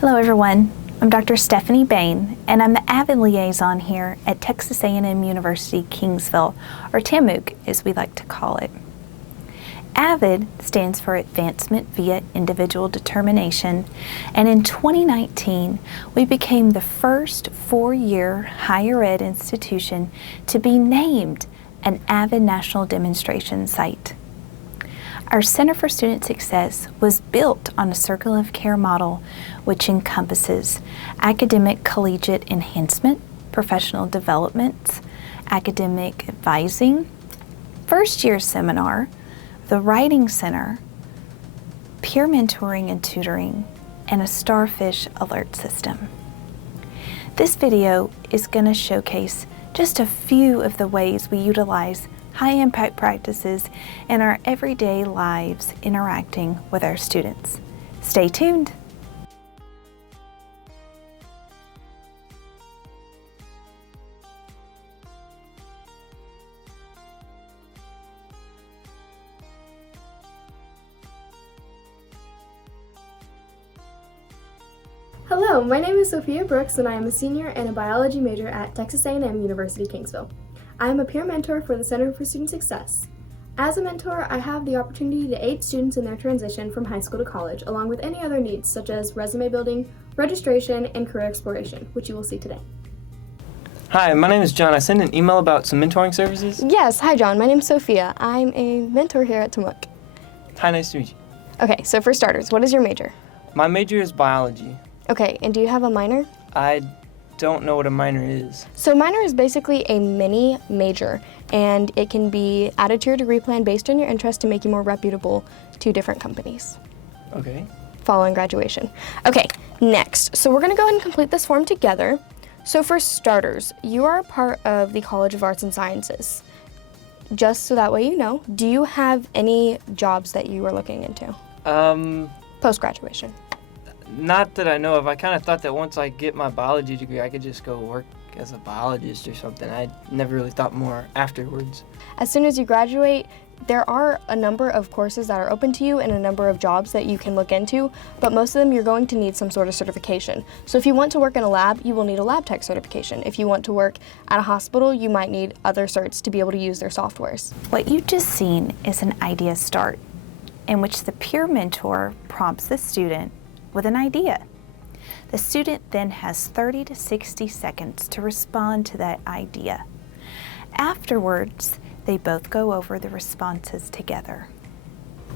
Hello everyone, I'm Dr. Stephanie Bain, and I'm the AVID liaison here at Texas A&M University-Kingsville, or TAMUK as we like to call it. AVID stands for Advancement via Individual Determination, and in 2019 we became the first four-year higher ed institution to be named an AVID National Demonstration Site. Our Center for Student Success was built on a circle of care model which encompasses academic collegiate enhancement, professional development, academic advising, first-year seminar, the Writing Center, peer mentoring and tutoring, and a starfish alert system. This video is going to showcase just a few of the ways we utilize high-impact practices in our everyday lives interacting with our students. Stay tuned. Hello, my name is Sophia Brooks and I am a senior and a biology major at Texas A&M University-Kingsville. I am a peer mentor for the Center for Student Success. As a mentor, I have the opportunity to aid students in their transition from high school to college, along with any other needs such as resume building, registration, and career exploration, which you will see today. Hi, my name is John. I sent an email about some mentoring services. Yes, hi John, my name is Sophia. I'm a mentor here at TAMUK. Hi, nice to meet you. Okay, so for starters, what is your major? My major is biology. Okay, and do you have a minor? I don't know what a minor is. So minor is basically a mini major, and it can be added to your degree plan based on your interest to make you more reputable to different companies. Okay. Following graduation. Okay, next. So we're gonna go ahead and complete this form together. So for starters, you are a part of the College of Arts and Sciences. Just so that way you know, do you have any jobs that you are looking into? Post-graduation. Not that I know of. I kind of thought that once I get my biology degree, I could just go work as a biologist or something. I never really thought more afterwards. As soon as you graduate, there are a number of courses that are open to you and a number of jobs that you can look into, but most of them you're going to need some sort of certification. So if you want to work in a lab, you will need a lab tech certification. If you want to work at a hospital, you might need other certs to be able to use their softwares. What you've just seen is an idea start, in which the peer mentor prompts the student with an idea. The student then has 30 to 60 seconds to respond to that idea. Afterwards, they both go over the responses together.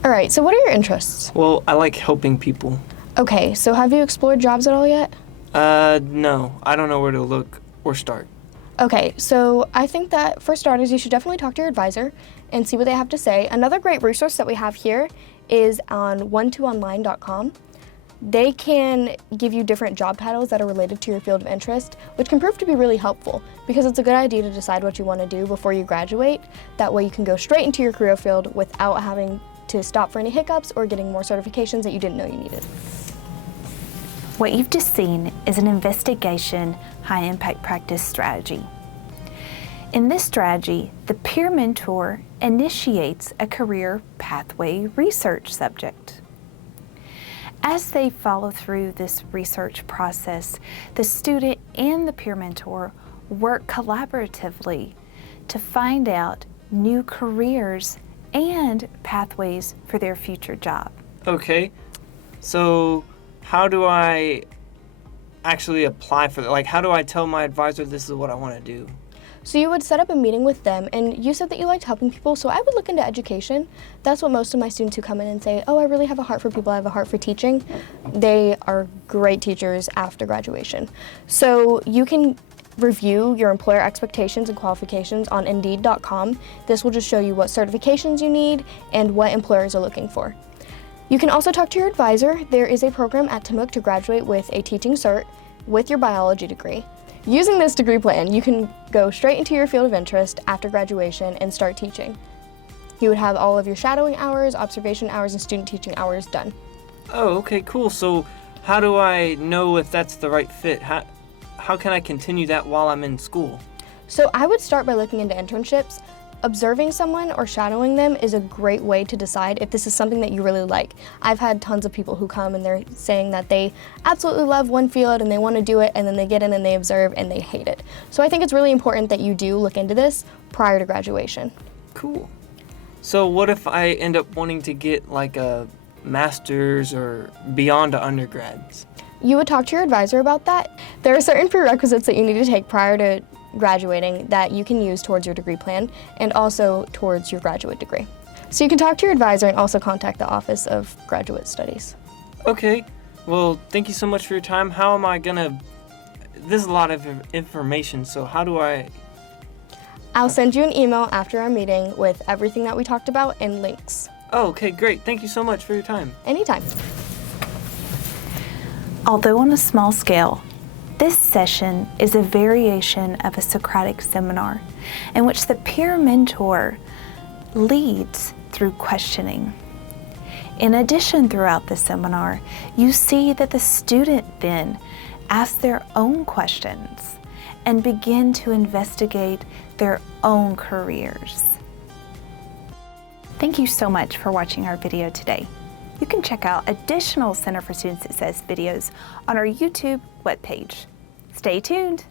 All right, so what are your interests? Well, I like helping people. Okay, so have you explored jobs at all yet? No. I don't know where to look or start. Okay, so I think that for starters, you should definitely talk to your advisor and see what they have to say. Another great resource that we have here is on one2online.com. They can give you different job titles that are related to your field of interest, which can prove to be really helpful because it's a good idea to decide what you want to do before you graduate. That way you can go straight into your career field without having to stop for any hiccups or getting more certifications that you didn't know you needed. What you've just seen is an investigation high-impact practice strategy. In this strategy, the peer mentor initiates a career pathway research subject. As they follow through this research process, the student and the peer mentor work collaboratively to find out new careers and pathways for their future job. Okay, so how do I actually apply for that? Like, how do I tell my advisor this is what I want to do? So you would set up a meeting with them, and you said that you liked helping people, so I would look into education. That's what most of my students who come in and say, oh, I really have a heart for people, I have a heart for teaching. They are great teachers after graduation. So you can review your employer expectations and qualifications on Indeed.com. This will just show you what certifications you need and what employers are looking for. You can also talk to your advisor. There is a program at TAMUK to graduate with a teaching cert with your biology degree. Using this degree plan, you can go straight into your field of interest after graduation and start teaching. You would have all of your shadowing hours, observation hours, and student teaching hours done. Oh, okay, cool. So how do I know if that's the right fit? How can I continue that while I'm in school? So I would start by looking into internships. observing someone or shadowing them is a great way to decide if this is something that you really like. I've had tons of people who come and they're saying that they absolutely love one field and they want to do it, and then they get in and they observe and they hate it. So I think it's really important that you do look into this prior to graduation. Cool. So what if I end up wanting to get like a master's or beyond to undergrads? You would talk to your advisor about that. There are certain prerequisites that you need to take prior to graduating that you can use towards your degree plan and also towards your graduate degree. So you can talk to your advisor and also contact the Office of Graduate Studies. Okay. Well, thank you so much for your time. How am I gonna... This is a lot of information, so how do I... I'll send you an email after our meeting with everything that we talked about and links. Oh, okay, great. Thank you so much for your time. Anytime. Although on a small scale, this session is a variation of a Socratic seminar in which the peer mentor leads through questioning. In addition, throughout the seminar, you see that the student then asks their own questions and begin to investigate their own careers. Thank you so much for watching our video today. You can check out additional Center for Student Success videos on our YouTube webpage. Stay tuned.